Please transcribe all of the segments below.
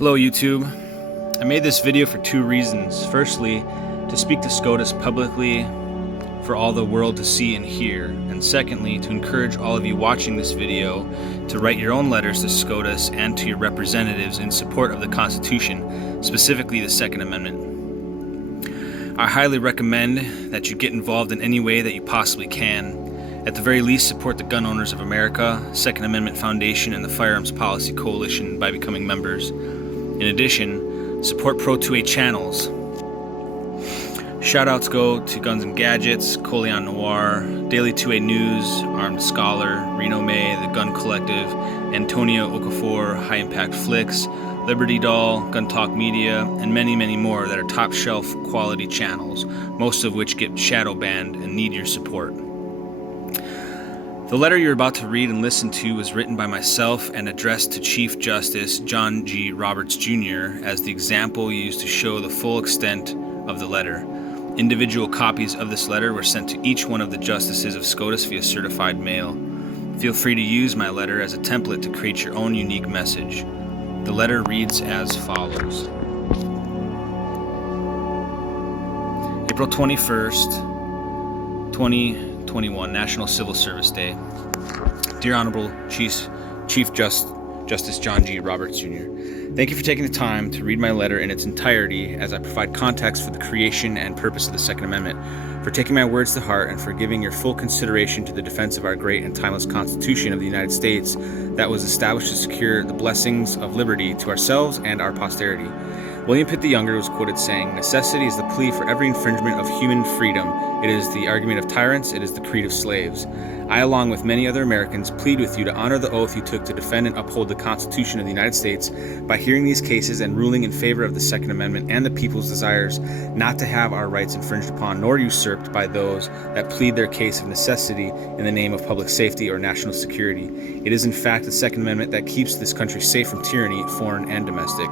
Hello YouTube. I made this video for two reasons. Firstly, to speak to SCOTUS publicly for all the world to see and hear. And secondly, to encourage all of you watching this video to write your own letters to SCOTUS and to your representatives in support of the Constitution, specifically the Second Amendment. I highly recommend that you get involved in any way that you possibly can. At the very least, support the Gun Owners of America, Second Amendment Foundation, and the Firearms Policy Coalition by becoming members. In addition, support Pro 2A channels. Shoutouts go to Guns and Gadgets, Colion Noir, Daily 2A News, Armed Scholar, Reno May, The Gun Collective, Antonia Okafor, HighImpactFlix, Liberty Doll, Gun Talk Media, and many, many more that are top shelf quality channels, most of which get shadow banned and need your support. The letter you're about to read and listen to was written by myself and addressed to Chief Justice John G. Roberts Jr. as the example used to show the full extent of the letter. Individual copies of this letter were sent to each one of the justices of SCOTUS via certified mail. Feel free to use my letter as a template to create your own unique message. The letter reads as follows. April 21st, 2021, National Civil Service Day. Dear Honorable Chief Justice John G. Roberts Jr., thank you for taking the time to read my letter in its entirety as I provide context for the creation and purpose of the Second Amendment, for taking my words to heart, and for giving your full consideration to the defense of our great and timeless Constitution of the United States that was established to secure the blessings of liberty to ourselves and our posterity. William Pitt the Younger was quoted saying, "Necessity is the plea for every infringement of human freedom. It is the argument of tyrants. It is the creed of slaves. I, along with many other Americans, plead with you to honor the oath you took to defend and uphold the Constitution of the United States by hearing these cases and ruling in favor of the Second Amendment and the people's desires not to have our rights infringed upon nor usurped by those that plead their case of necessity in the name of public safety or national security. It is in fact the Second Amendment that keeps this country safe from tyranny, foreign and domestic.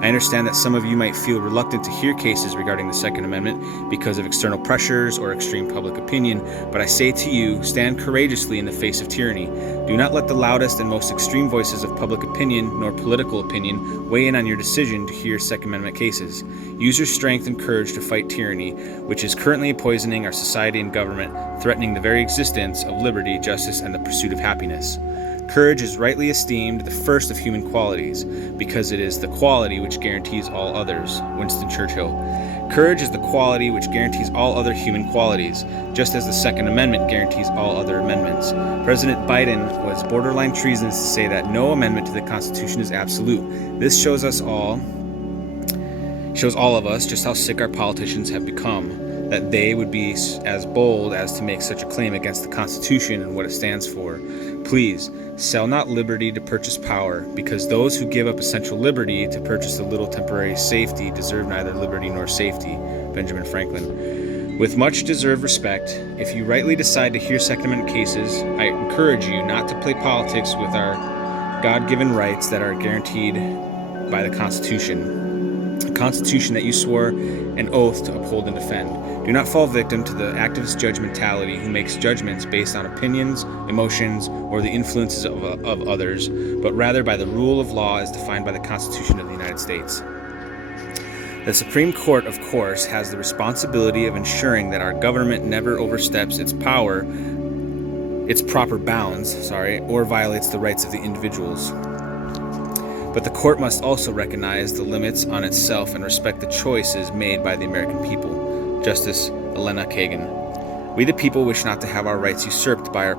I understand that some of you might feel reluctant to hear cases regarding the Second Amendment because of external pressures or extreme public opinion, but I say to you, stand courageously in the face of tyranny. Do not let the loudest and most extreme voices of public opinion nor political opinion weigh in on your decision to hear Second Amendment cases. Use your strength and courage to fight tyranny, which is currently poisoning our society and government, threatening the very existence of liberty, justice, and the pursuit of happiness. Courage is rightly esteemed the first of human qualities, because it is the quality which guarantees all others. Winston Churchill. Courage is the quality which guarantees all other human qualities, just as the Second Amendment guarantees all other amendments. President Biden was borderline treasonous to say that no amendment to the Constitution is absolute. This shows all of us just how sick our politicians have become, that they would be as bold as to make such a claim against the Constitution and what it stands for. Please, sell not liberty to purchase power, because those who give up essential liberty to purchase a little temporary safety deserve neither liberty nor safety. Benjamin Franklin. With much deserved respect, if you rightly decide to hear Second Amendment cases, I encourage you not to play politics with our God-given rights that are guaranteed by the Constitution. A Constitution that you swore an oath to uphold and defend. Do not fall victim to the activist judgmentality who makes judgments based on opinions, emotions, or the influences of others, but rather by the rule of law as defined by the Constitution of the United States. The Supreme Court, of course, has the responsibility of ensuring that our government never oversteps its proper bounds, or violates the rights of the individuals. But the court must also recognize the limits on itself and respect the choices made by the American people. Justice Elena Kagan. We the people wish not to have our rights usurped by our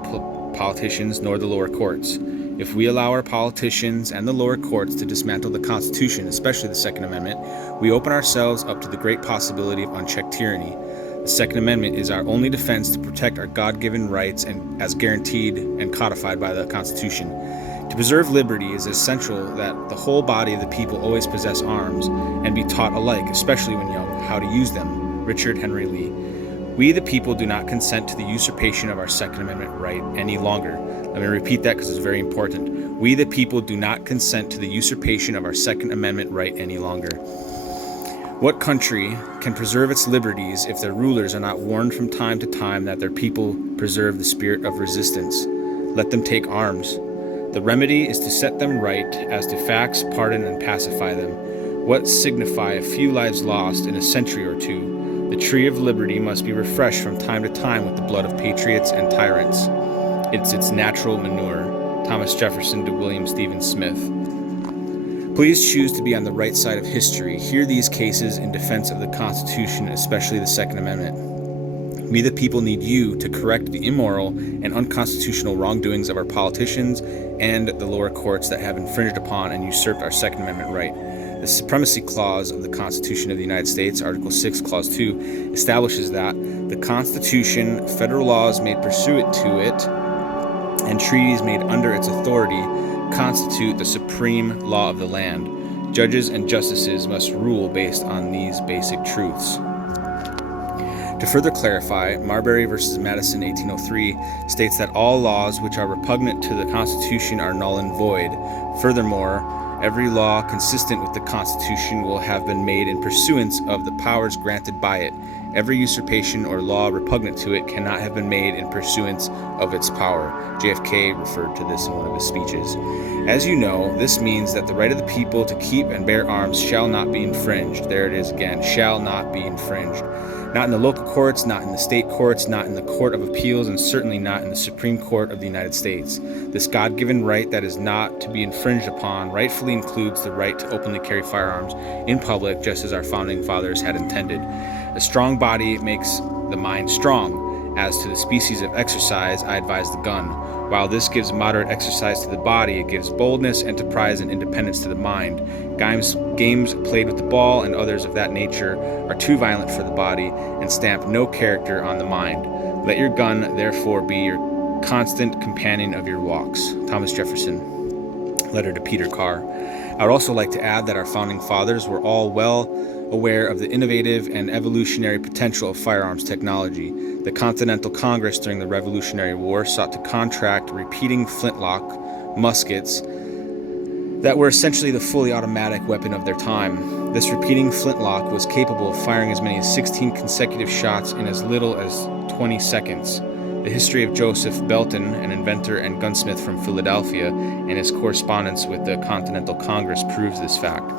politicians nor the lower courts. If we allow our politicians and the lower courts to dismantle the Constitution, especially the Second Amendment, we open ourselves up to the great possibility of unchecked tyranny. The Second Amendment is our only defense to protect our God-given rights and as guaranteed and codified by the Constitution. To preserve liberty is essential that the whole body of the people always possess arms and be taught alike, especially when young, how to use them. Richard Henry Lee. We the people do not consent to the usurpation of our Second Amendment right any longer. Let me repeat that because it's very important. We the people do not consent to the usurpation of our Second Amendment right any longer. What country can preserve its liberties if their rulers are not warned from time to time that their people preserve the spirit of resistance? Let them take arms. The remedy is to set them right as to facts, pardon, and pacify them. What signify a few lives lost in a century or two? The tree of liberty must be refreshed from time to time with the blood of patriots and tyrants. It's its natural manure. Thomas Jefferson to William Stephen Smith. Please choose to be on the right side of history. Hear these cases in defense of the Constitution, especially the Second Amendment. We the people need you to correct the immoral and unconstitutional wrongdoings of our politicians and the lower courts that have infringed upon and usurped our Second Amendment right. The Supremacy Clause of the Constitution of the United States, Article 6, Clause 2, establishes that the Constitution, federal laws made pursuant to it, and treaties made under its authority constitute the supreme law of the land. Judges and justices must rule based on these basic truths. To further clarify, Marbury v. Madison 1803 states that all laws which are repugnant to the Constitution are null and void. Furthermore, every law consistent with the Constitution will have been made in pursuance of the powers granted by it. Every usurpation or law repugnant to it cannot have been made in pursuance of its power. JFK referred to this in one of his speeches. As you know, this means that the right of the people to keep and bear arms shall not be infringed. There it is again, shall not be infringed. Not in the local courts, not in the state courts, not in the Court of Appeals, and certainly not in the Supreme Court of the United States. This God-given right that is not to be infringed upon rightfully includes the right to openly carry firearms in public, just as our founding fathers had intended. A strong body makes the mind strong. As to the species of exercise, I advise the gun. While this gives moderate exercise to the body, it gives boldness, enterprise, and independence to the mind. Games played with the ball and others of that nature are too violent for the body and stamp no character on the mind. Let your gun, therefore, be your constant companion of your walks. Thomas Jefferson. Letter to Peter Carr. I would also like to add that our founding fathers were all well aware of the innovative and evolutionary potential of firearms technology. The Continental Congress during the Revolutionary War sought to contract repeating flintlock muskets that were essentially the fully automatic weapon of their time. This repeating flintlock was capable of firing as many as 16 consecutive shots in as little as 20 seconds. The history of Joseph Belton, an inventor and gunsmith from Philadelphia, and his correspondence with the Continental Congress proves this fact.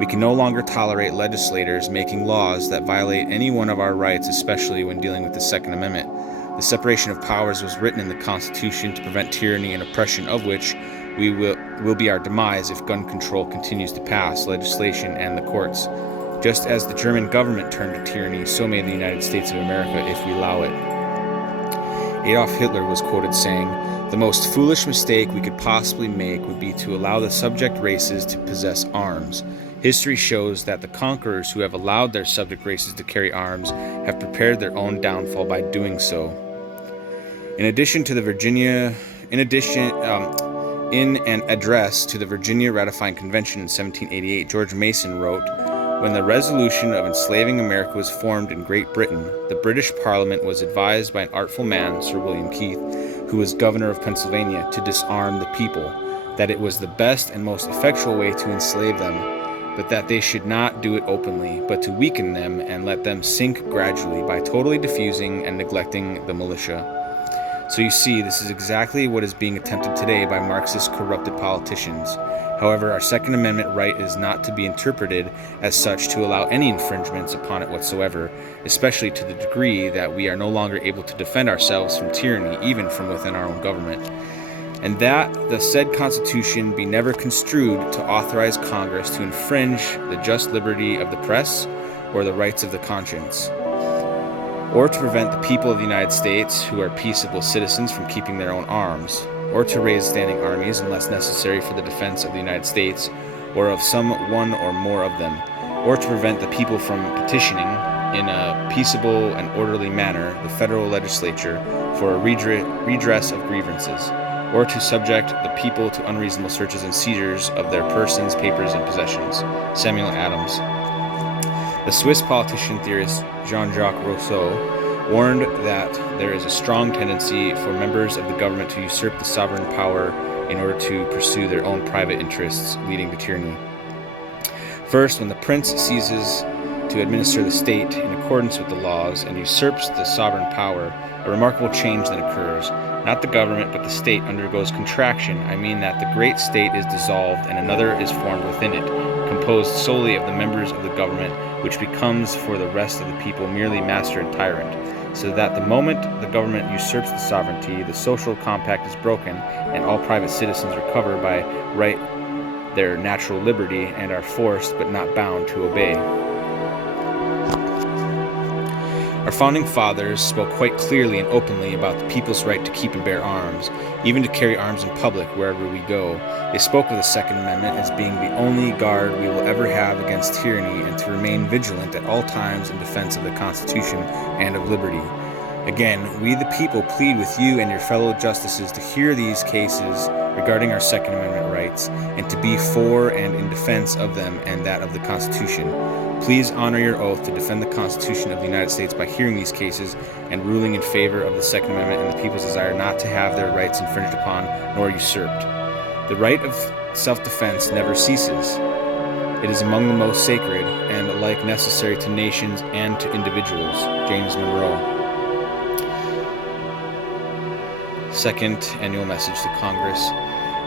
We can no longer tolerate legislators making laws that violate any one of our rights, especially when dealing with the Second Amendment. The separation of powers was written in the Constitution to prevent tyranny and oppression, of which will be our demise if gun control continues to pass legislation and the courts. Just as the German government turned to tyranny, so may the United States of America if we allow it. Adolf Hitler was quoted saying, "The most foolish mistake we could possibly make would be to allow the subject races to possess arms. History shows that the conquerors who have allowed their subject races to carry arms have prepared their own downfall by doing so." In an address to the Virginia Ratifying Convention in 1788, George Mason wrote, "When the resolution of enslaving America was formed in Great Britain, the British Parliament was advised by an artful man, Sir William Keith, who was governor of Pennsylvania, to disarm the people, that it was the best and most effectual way to enslave them, but that they should not do it openly, but to weaken them and let them sink gradually by totally diffusing and neglecting the militia." So you see, this is exactly what is being attempted today by Marxist corrupted politicians. However, our Second Amendment right is not to be interpreted as such to allow any infringements upon it whatsoever, especially to the degree that we are no longer able to defend ourselves from tyranny, even from within our own government. And that the said Constitution be never construed to authorize Congress to infringe the just liberty of the press or the rights of the conscience, or to prevent the people of the United States, who are peaceable citizens, from keeping their own arms, or to raise standing armies unless necessary for the defense of the United States, or of some one or more of them, or to prevent the people from petitioning in a peaceable and orderly manner the federal legislature for a redress of grievances, or to subject the people to unreasonable searches and seizures of their persons, papers, and possessions. Samuel Adams. The Swiss politician theorist Jean-Jacques Rousseau warned that there is a strong tendency for members of the government to usurp the sovereign power in order to pursue their own private interests, leading to tyranny. First, when the prince ceases to administer the state in accordance with the laws and usurps the sovereign power, a remarkable change then occurs. not the government, but the state undergoes contraction, I mean that the great state is dissolved and another is formed within it, composed solely of the members of the government, which becomes for the rest of the people merely master and tyrant, so that the moment the government usurps the sovereignty, the social compact is broken, and all private citizens recover by right their natural liberty and are forced but not bound to obey. Our founding fathers spoke quite clearly and openly about the people's right to keep and bear arms, even to carry arms in public wherever we go. They spoke of the Second Amendment as being the only guard we will ever have against tyranny and to remain vigilant at all times in defense of the Constitution and of liberty. Again, we the people plead with you and your fellow justices to hear these cases regarding our Second Amendment rights and to be for and in defense of them and that of the Constitution. Please honor your oath to defend the Constitution of the United States by hearing these cases and ruling in favor of the Second Amendment and the people's desire not to have their rights infringed upon nor usurped. The right of self-defense never ceases. It is among the most sacred and alike necessary to nations and to individuals. James Monroe. Second Annual Message to Congress.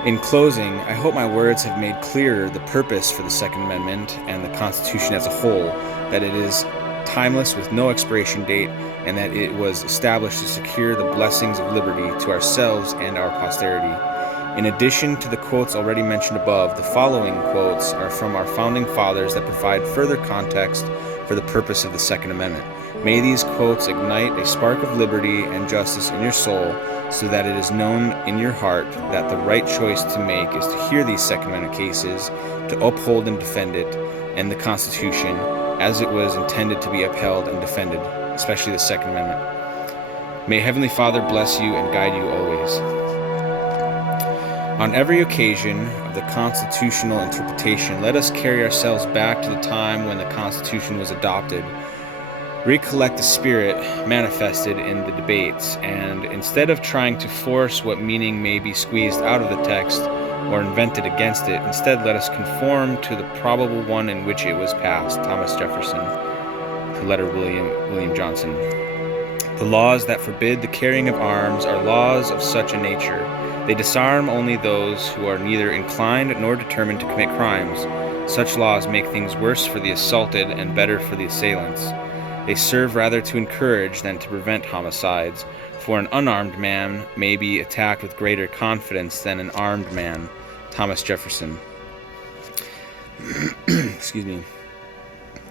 In closing, I hope my words have made clearer the purpose for the Second Amendment and the Constitution as a whole, that it is timeless with no expiration date, and that it was established to secure the blessings of liberty to ourselves and our posterity. In addition to the quotes already mentioned above, the following quotes are from our founding fathers that provide further context for the purpose of the Second Amendment. May these quotes ignite a spark of liberty and justice in your soul, so that it is known in your heart that the right choice to make is to hear these Second Amendment cases, to uphold and defend it, and the Constitution as it was intended to be upheld and defended, especially the Second Amendment. May Heavenly Father bless you and guide you always. On every occasion of the constitutional interpretation, let us carry ourselves back to the time when the Constitution was adopted. Recollect the spirit manifested in the debates, and instead of trying to force what meaning may be squeezed out of the text or invented against it, instead let us conform to the probable one in which it was passed. Thomas Jefferson. To letter William Johnson. The laws that forbid the carrying of arms are laws of such a nature. They disarm only those who are neither inclined nor determined to commit crimes. Such laws make things worse for the assaulted and better for the assailants. They serve rather to encourage than to prevent homicides, for an unarmed man may be attacked with greater confidence than an armed man. Thomas Jefferson. Excuse me.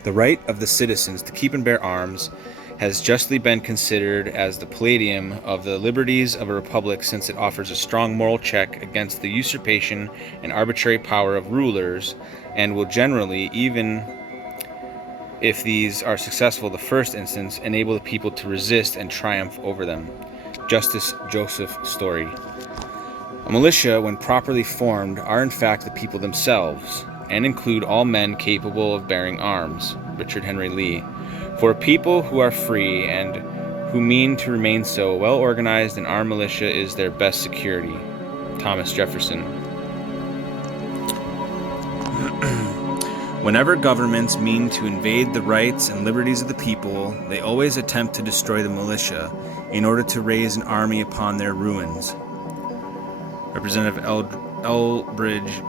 The right of the citizens to keep and bear arms has justly been considered as the palladium of the liberties of a republic, since it offers a strong moral check against the usurpation and arbitrary power of rulers, and will generally, even if these are successful in the first instance, enable the people to resist and triumph over them. Justice Joseph Story. A militia, when properly formed, are in fact the people themselves, and include all men capable of bearing arms. Richard Henry Lee. For a people who are free and who mean to remain so, a well-organized and armed militia is their best security. Thomas Jefferson. Whenever governments mean to invade the rights and liberties of the people, they always attempt to destroy the militia in order to raise an army upon their ruins. Representative Elbridge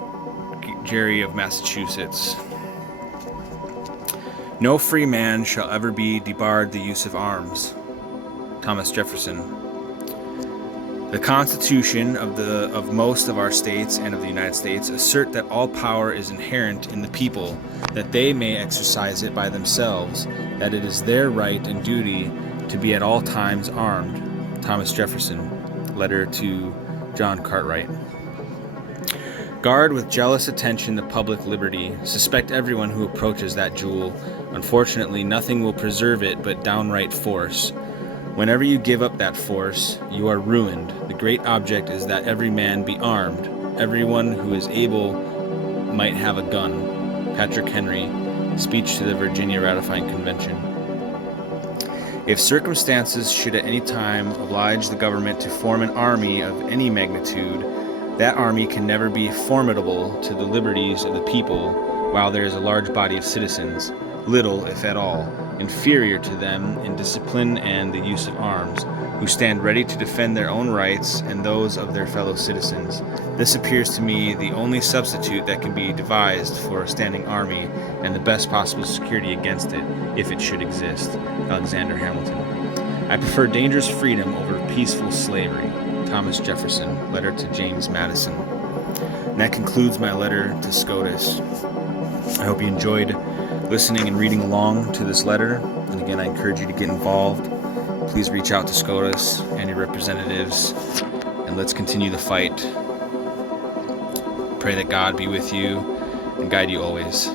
Gerry of Massachusetts. No free man shall ever be debarred the use of arms. Thomas Jefferson. The Constitution of most of our states and of the United States assert that all power is inherent in the people, that they may exercise it by themselves, that it is their right and duty to be at all times armed. Thomas Jefferson. Letter to John Cartwright. Guard with jealous attention the public liberty. Suspect everyone who approaches that jewel. Unfortunately, nothing will preserve it but downright force. Whenever you give up that force, you are ruined. The great object is that every man be armed. Everyone who is able might have a gun. Patrick Henry, Speech to the Virginia Ratifying Convention. If circumstances should at any time oblige the government to form an army of any magnitude, that army can never be formidable to the liberties of the people while there is a large body of citizens, little, if at all, inferior to them in discipline and the use of arms, who stand ready to defend their own rights and those of their fellow citizens. This appears to me the only substitute that can be devised for a standing army and the best possible security against it, if it should exist. Alexander Hamilton. I prefer dangerous freedom over peaceful slavery. Thomas Jefferson, letter to James Madison. And that concludes my letter to SCOTUS. I hope you enjoyed listening and reading along to this letter. And again, I encourage you to get involved. Please reach out to SCOTUS and your representatives, and let's continue the fight. Pray that God be with you and guide you always.